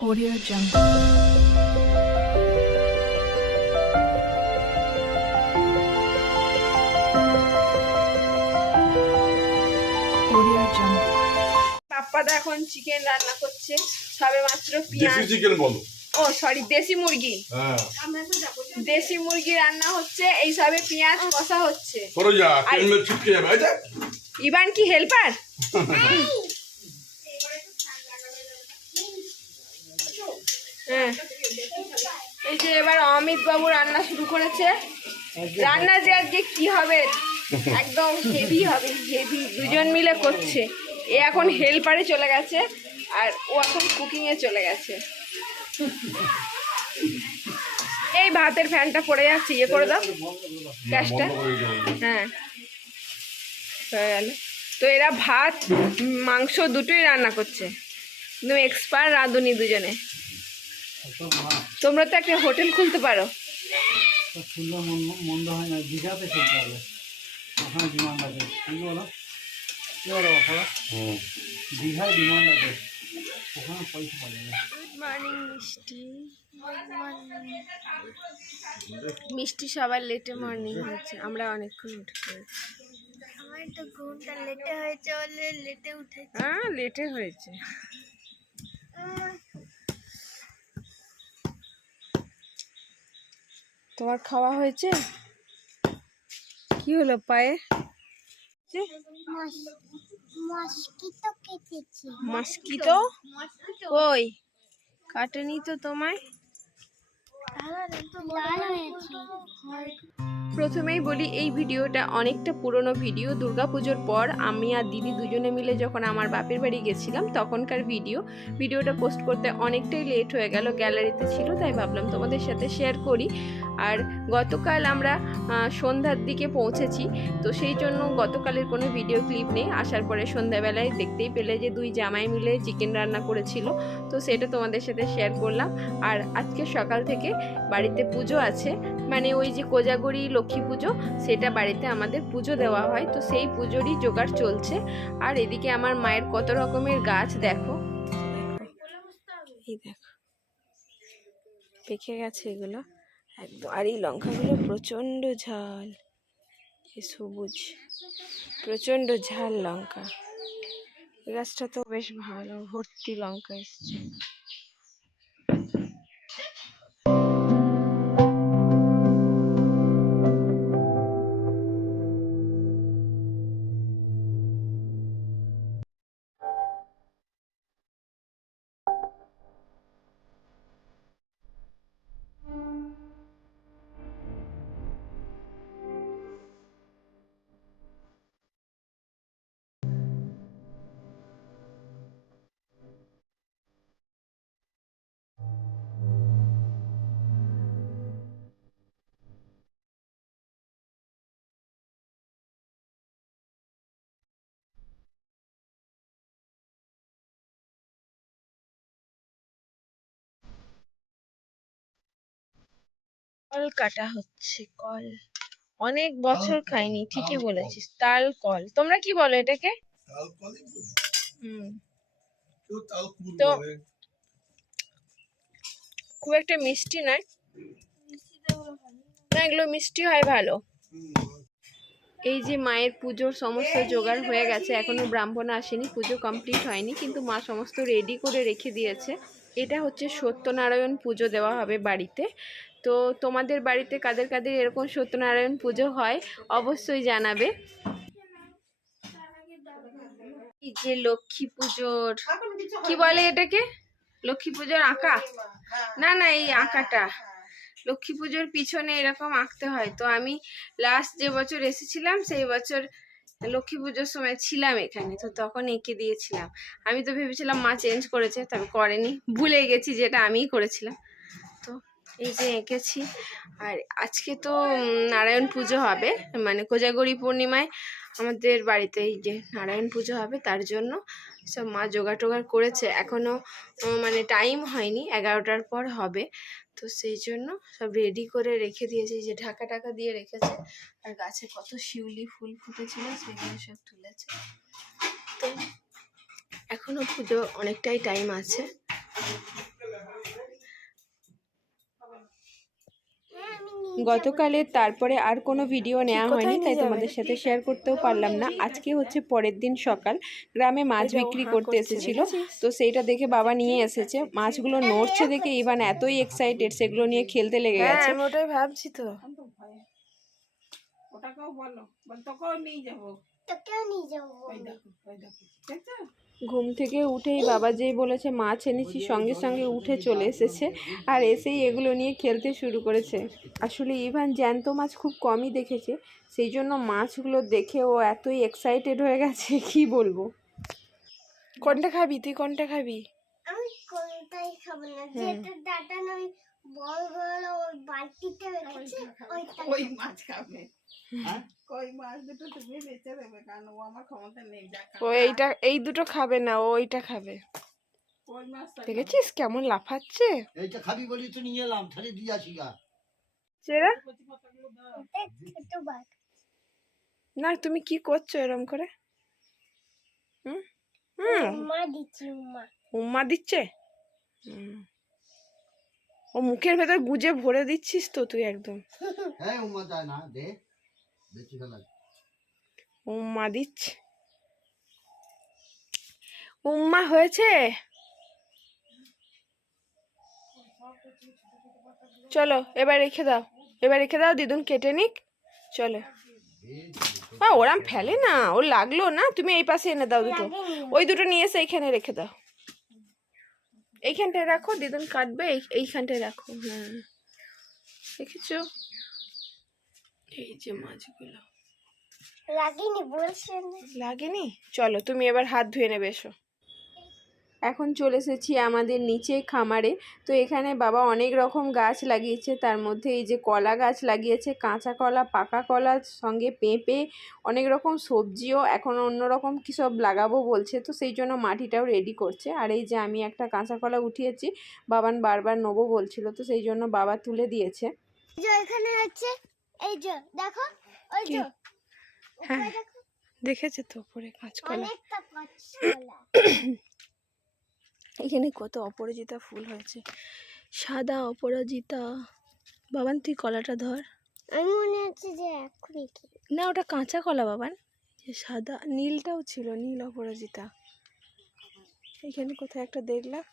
Audio Jungle. Audio এখন chicken রান্না করছে সবে মাত্র দেশি পেঁয়াজ চিকেন বলো। ও সরি দেশি মুরগি। হ্যাঁ। দেশি মুরগি রান্না হচ্ছে এই সবে পেঁয়াজ কষা হচ্ছে। করো যা আই- ছিটকে যাবে। ইবান কি হেল্পার এই যে এবার অমিত বাবু রান্না শুরু করেছে। রান্না যে আজকে কি হবে? একদম হেভি হবে হেভি দুজন মিলে করছে। এ এখন হেল্পারে চলে গেছে আর ও এখন কুকিংয়ে চলে গেছে। এই ভাতের ফ্যানটা পড়ে যাচ্ছে ইয়ে করে দাও। গ্যাসটা। হ্যাঁ। হয়ে গেল। তো এরা ভাত, মাংস দুটোই রান্না করছে। একদম এক্সপার্ট রাঁধুনি দুজনে। তোমরা তো একটা হোটেল খুলতে পারো। মন- মন্দ হয় না দীঘাতে খেলতে হবে। ওখানে ডিমান্ড আছে কি বলো? কি বলো বাবা। দীঘায় ডিমান্ড আছে ওখানে পয়সা পাবে না গুড মর্নিং মিষ্টি। মিষ্টি সবার লেটে মর্নিং হয়েছে আমরা অনেকক্ষণ উঠে পড়েছি। আমার তো ঘুমটা লেটে হয়েছে লেটে উঠেছে। হ্যাঁ লেটে হয়েছে। তোমার খাওয়া হয়েছে? কি হলো পায়ে? মস্কিটো কেটেছে। মস্কিটো? কই? কাটেনি তো তোমায়? লাল হয়েছে। প্রথমেই বলি, এই ভিডিওটা অনেকটা পুরনো ভিডিও। দুর্গাপুজোর পর আমি আর দিদি দুজনে মিলে যখন আমার বাপের বাড়ি গেছিলাম, তখনকার ভিডিও। ভিডিওটা পোস্ট করতে অনেকটাই লেট হয়ে গেল, গ্যালারিতে ছিল, তাই ভাবলাম তোমাদের সাথে শেয়ার করি। আর গতকাল আমরা সন্ধ্যার দিকে পৌঁছেছি, তো সেই জন্য গতকালের কোনো ভিডিও ক্লিপ নেই। আসার পরে সন্ধ্যাবেলায় দেখতেই পেলে যে দুই জামাই মিলে চিকেন রান্না করেছিল, তো সেটা তোমাদের সাথে শেয়ার করলাম। আর আজকে সকাল থেকে বাড়িতে পুজো আছে মানে ওই যে কোজাগরি লক্ষ্মী পুজো, সেটা বাড়িতে আমাদের পুজো দেওয়া হয়। তো সেই পুজোরই জোগাড় চলছে। আর এদিকে আমার মায়ের কত রকমের গাছ দেখো। এই দেখো। পেকে গেছে এগুলো। একদম। আর এই লঙ্কাগুলো প্রচণ্ড ঝাল। সবুজ। প্রচণ্ড ঝাল লঙ্কা। গাছটা তো বেশ ভালো। ভর্তি লঙ্কা এসছে। কল কাটা হচ্ছে কল। অনেক বছর খাইনি ঠিকই বলেছিস তাল কল তোমরা কি বলো এটাকে? হুম। তো খুব একটা মিষ্টি নয়। না এগুলো মিষ্টি হয় ভালো। এই যে মায়ের পুজোর সমস্ত জোগাড় হয়ে গেছে এখনও ব্রাহ্মণ আসেনি পুজো কমপ্লিট হয়নি কিন্তু মা সমস্ত রেডি করে রেখে দিয়েছে। এটা হচ্ছে সত্যনারায়ণ পুজো দেওয়া হবে বাড়িতে। তো তোমাদের বাড়িতে কাদের কাদের এরকম সত্যনারায়ণ পুজো হয়, অবশ্যই জানাবে। যে লক্ষ্মী পুজোর, কি বলে এটাকে? লক্ষ্মী পুজোর আঁকা? না না, এই আঁকাটা। লক্ষ্মী পুজোর পিছনে এরকম আঁকতে হয়। তো আমি লাস্ট যে বছর এসেছিলাম, সেই বছর লক্ষ্মী পুজোর সময় ছিলাম এখানে। তো তখন এঁকে দিয়েছিলাম। আমি তো ভেবেছিলাম মা চেঞ্জ করেছে তবে করেনি। ভুলে গেছি যেটা আমিই করেছিলাম। এই যে এঁকেছি। আর আজকে তো নারায়ণ পুজো হবে মানে কোজাগরি পূর্ণিমায় আমাদের বাড়িতে এই যে নারায়ণ পুজো হবে, তার জন্য সব মা জোগাড় টোগাড় করেছে। এখনও মানে টাইম হয়নি, এগারোটার পর হবে। তো সেই জন্য সব রেডি করে রেখে দিয়েছে যে ঢাকা টাকা দিয়ে রেখেছে। আর গাছে কত শিউলি ফুল ফুটেছিল, সেগুলো সব তুলেছে। তো এখনও পুজো অনেকটাই টাইম আছে। গতকালের তারপরে আর কোনো ভিডিও নেওয়া হয়নি তাই? তোমাদের সাথে শেয়ার করতেও পারলাম না। আজকে হচ্ছে পরের দিন সকাল। গ্রামে মাছ বিক্রি করতে করছে, এসেছিল। তো সেইটা দেখে বাবা নিয়ে এসেছে। মাছগুলো নড়ছে দেখে ইভান এতই এক্সাইটেড সেগুলো নিয়ে খেলতে লেগে হ্যাঁ গেছে। আমি ওটাই ভাবছি তো। ওটাকেও বলো। বল তোকেও নিয়ে যাব। তোকেও নিয়ে যাব। ঘুম থেকে উঠেই বাবা যেই বলেছে মাছ এনেছি সঙ্গে সঙ্গে উঠে চলে এসেছে। আর এসেই এগুলো নিয়ে খেলতে শুরু করেছে। আসলে ইভান জ্যান্ত মাছ খুব কমই দেখেছে। সেই জন্য মাছগুলো দেখে ও এতই এক্সাইটেড হয়ে গেছে কি বলব? কোনটা খাবি? তুই কোনটা খাবি? আমি কোনটাই খাব না। যেটা দাদা ওই বড় বড় ওই বালতিতে রেখেছে? ওইটা। কই মাছ খাবে কারণ ও এইটা এই দুটো খাবে না ও ওইটা খাবে। মাছ দেখেছিস কেমন লাফাচ্ছে? এইটা খাবি বলি তো নিয়ে এলাম তাহলে দিয়ে আসি গা। চেরা? না তুমি কি করছ এরম করে? হুম? হুম। মা দিচ্ছি মা উম্মা দিচ্ছে? হুম। ও মুখের ভেতর গুজে ভরে দিচ্ছিস তো তুই একদম। হ্যাঁ উমা যায় না দে বেশি ফেলা উম্মা দিচ্ছে। উম্মা হয়েছে? চলো এবার রেখে দাও এবার রেখে দাও দিদুন কেটে নিক চলো। ওরাম ফেলে না ও লাগল না তুমি এই পাশে এনে দাও দুটো। ওই দুটো নিয়ে এসে এখানে রেখে দাও। এইখানটায় রাখো দিদুন কাটবে এই এইখানটায় রাখো। হ্যাঁ দেখেছ? এই যে মাছগুলো। লাগেনি বলছেন লাগেনি চলো তুমি এবার হাত ধুয়ে নেবে এসো। এখন চলে এসেছি আমাদের নিচে খামারে। তো এখানে বাবা অনেক রকম গাছ লাগিয়েছে। তার মধ্যে এই যে কলা গাছ লাগিয়েছে কাঁচা কলা পাকা কলার সঙ্গে পেঁপে অনেক রকম সবজিও এখন অন্য রকম কী সব লাগাবো বলছে। তো সেই জন্য মাটিটাও রেডি করছে। আর এই যে আমি একটা কাঁচা কলা উঠিয়েছি বাবান বারবার নেব বলছিল। তো সেই জন্য বাবা তুলে দিয়েছে। যে এখানে হচ্ছে এই যে দেখো ওই যে হ্যাঁ দেখেছে তো উপরে কাঁচকলা। এখানে কত অপরাজিতা ফুল হয়েছে। সাদা অপরাজিতা। বাবান তুই কলাটা ধর। আমি মনে হচ্ছে যে এখনই কি? না ওটা কাঁচা কলা বাবান। যে সাদা নীলটাও ছিল নীল অপরাজিতা। এখানে কোথায় একটা দেখলাম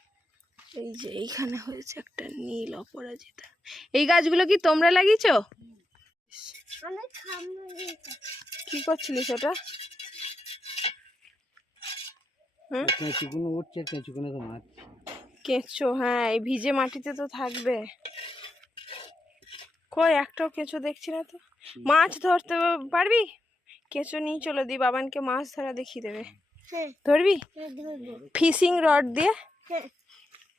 এই যে এইখানে হয়েছে একটা নীল অপরাজিতা। এই গাছগুলো কি তোমরা লাগিয়েছো? কি করছিলিস ওটা? কেঁচুকুনো উঠছে তো মাছ কেঁচো হ্যাঁ এই ভিজে মাটিতে তো থাকবে। কই একটাও কেঁচো দেখছি না তো। মাছ ধরতে পারবি? কেঁচো নিয়ে চলে দি বাবানকে মাছ ধরা দেখিয়ে দেবে। হ্যাঁ। ধরবি? ফিশিং রড দিয়ে? হ্যাঁ।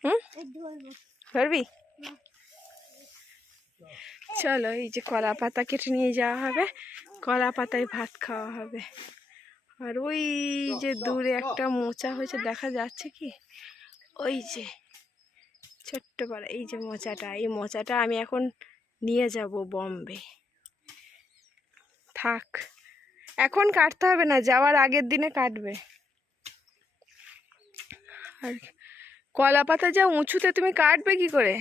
হুম? ধরবি। চলো এই যে কলা পাতা কেটে নিয়ে যাওয়া হবে। কলা পাতায় ভাত খাওয়া হবে। আর ওই যে দূরে একটা মোচা হয়েছে দেখা যাচ্ছে কি? ওই যে ছোট্ট পাড়া এই যে মোচাটা এই মোচাটা আমি এখন নিয়ে যাব বম্বে। থাক এখন কাটতে হবে না যাওয়ার আগের দিনে কাটবে। আর কলা পাতা যা উঁচুতে তুমি কাটবে কি করে?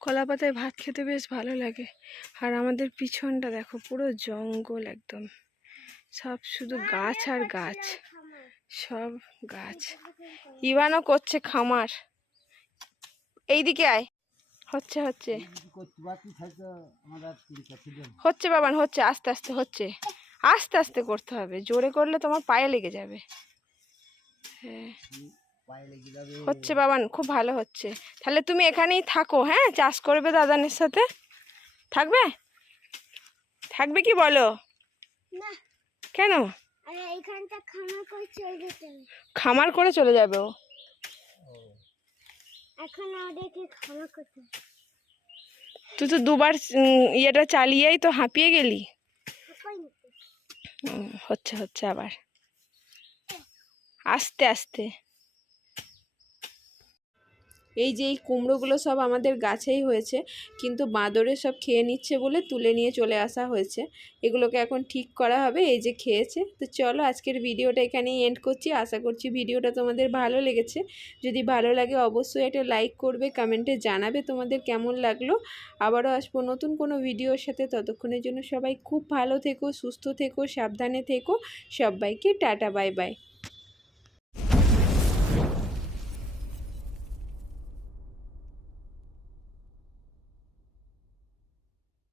কলা পাতায় ভাত খেতে বেশ ভালো লাগে। আর আমাদের পিছনটা দেখো, পুরো জঙ্গল একদম। সব শুধু গাছ আর গাছ। সব গাছ। ইভানও করছে খামার। এইদিকে আয়। হচ্ছে হচ্ছে। হচ্ছে বাবান, হচ্ছে, আস্তে আস্তে, হচ্ছে। আস্তে আস্তে করতে হবে। জোরে করলে তোমার পায়ে লেগে যাবে। হ্যাঁ। হচ্ছে বাবান খুব ভালো হচ্ছে। তাহলে তুমি এখানেই থাকো হ্যাঁ? চাষ করবে দাদানের সাথে? থাকবে? থাকবে কি বলো? না। কেন। খামার করে চলে যাবে ও। তুই তো দুবার ইয়েটা চালিয়েই তো হাঁপিয়ে গেলি। হচ্ছে হচ্ছে আবার। আস্তে আস্তে। এই যে এই কুমড়োগুলো সব আমাদের গাছেই হয়েছে, কিন্তু বাঁদরে সব খেয়ে নিচ্ছে বলে তুলে নিয়ে চলে আসা হয়েছে। এগুলোকে এখন ঠিক করা হবে, এই যে খেয়েছে। তো চলো আজকের ভিডিওটা এখানেই এন্ড করছি। আশা করছি ভিডিওটা তোমাদের ভালো লেগেছে। যদি ভালো লাগে অবশ্যই একটা লাইক করবে কমেন্টে জানাবে তোমাদের কেমন লাগল। আবারও আসব নতুন কোনো ভিডিওর সাথে। ততক্ষণের জন্য সবাই খুব ভালো থেকো, সুস্থ থেকো, সাবধানে থেকো। সবাইকে টাটা বাই বাই